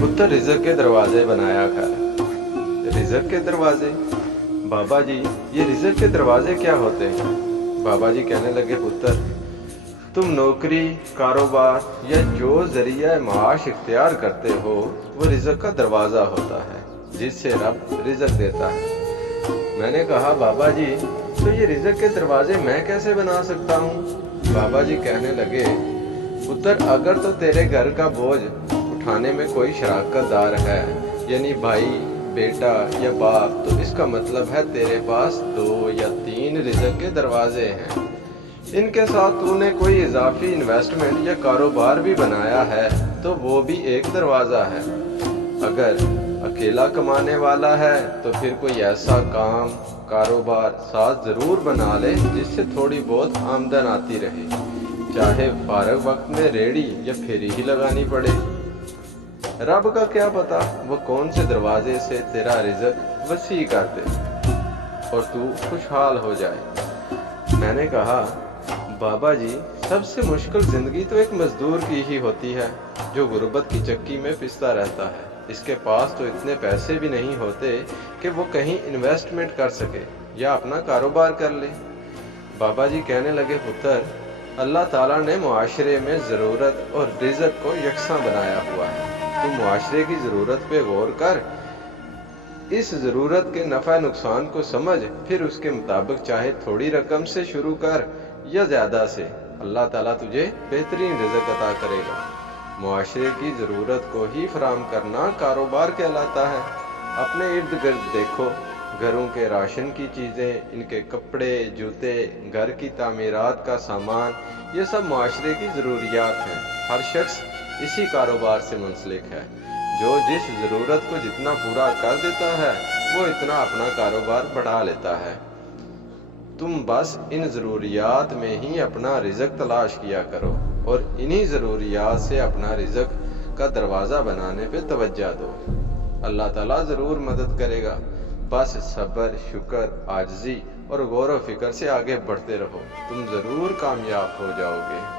पुत्र रिज़्क़ के दरवाजे बनाया कर। रिज़्क़ के दरवाजे? बाबा जी, ये रिज़्क़ के दरवाजे क्या होते हैं? बाबा जी कहने लगे, पुत्र तुम नौकरी, कारोबार या जो ज़रिया माश इख्तियार करते हो वो रिज़्क़ का दरवाज़ा होता है जिससे रब रिज़्क़ देता है। मैंने कहा, बाबा जी तो ये रिज़्क़ के दरवाजे मैं कैसे बना सकता हूँ? बाबा जी कहने लगे, पुत्र अगर तो तेरे घर का बोझ उठाने में कोई शराकतदार है, यानी भाई, बेटा या बाप, तो इसका मतलब है तेरे पास 2 या 3 रिज़्क़ के दरवाजे हैं। इनके साथ तूने कोई इजाफी इन्वेस्टमेंट या कारोबार भी बनाया है तो वो भी एक दरवाज़ा है। अगर अकेला कमाने वाला है तो फिर कोई ऐसा काम, कारोबार साथ ज़रूर बना ले जिससे थोड़ी बहुत आमदन आती रहे, चाहे फारग वक्त में रेड़ी या फेरी ही लगानी पड़े। रब का क्या पता वो कौन से दरवाजे से तेरा रिज़्क़ वसी कर दे और तू खुशहाल हो जाए। मैंने कहा, बाबा जी सबसे मुश्किल ज़िंदगी तो एक मज़दूर की ही होती है जो गुर्बत की चक्की में पिसता रहता है। इसके पास तो इतने पैसे भी नहीं होते कि वो कहीं इन्वेस्टमेंट कर सके या अपना कारोबार कर ले। बाबा जी कहने लगे, पुत्र अल्लाह ताला ने मुआशरे में ज़रूरत और रिज़्क़ को यकसां बनाया हुआ है। तू मुआशरे की ज़रूरत पे गौर कर, इस ज़रूरत के नफ़ा नुकसान को समझ, फिर उसके मुताबिक चाहे थोड़ी रकम से शुरू कर या ज़्यादा से, अल्लाह ताला तुझे बेहतरीन रिज़्क़ अता करेगा। मुआशरे की ज़रूरत को ही फराहम करना कारोबार कहलाता है। अपने इर्द गिर्द देखो, घरों के राशन की चीज़ें, इनके कपड़े, जूते, घर की तामीरात का सामान, ये सब मुआशरे की ज़रूरियात हैं। हर शख्स इसी कारोबार से मुंसलिक है। जो जिस ज़रूरत को जितना पूरा कर देता है वो इतना अपना कारोबार बढ़ा लेता है। तुम बस इन ज़रूरियात में ही अपना रिज़्क़ तलाश किया करो और इन्हीं ज़रूरियात से अपना रिज़्क़ का दरवाज़ा बनाने पे तवज्जो दो। अल्लाह ताला ज़रूर मदद करेगा। बस सब्र, शुक्र, आजिज़ी और गौर व फिक्र से आगे बढ़ते रहो, तुम ज़रूर कामयाब हो जाओगे।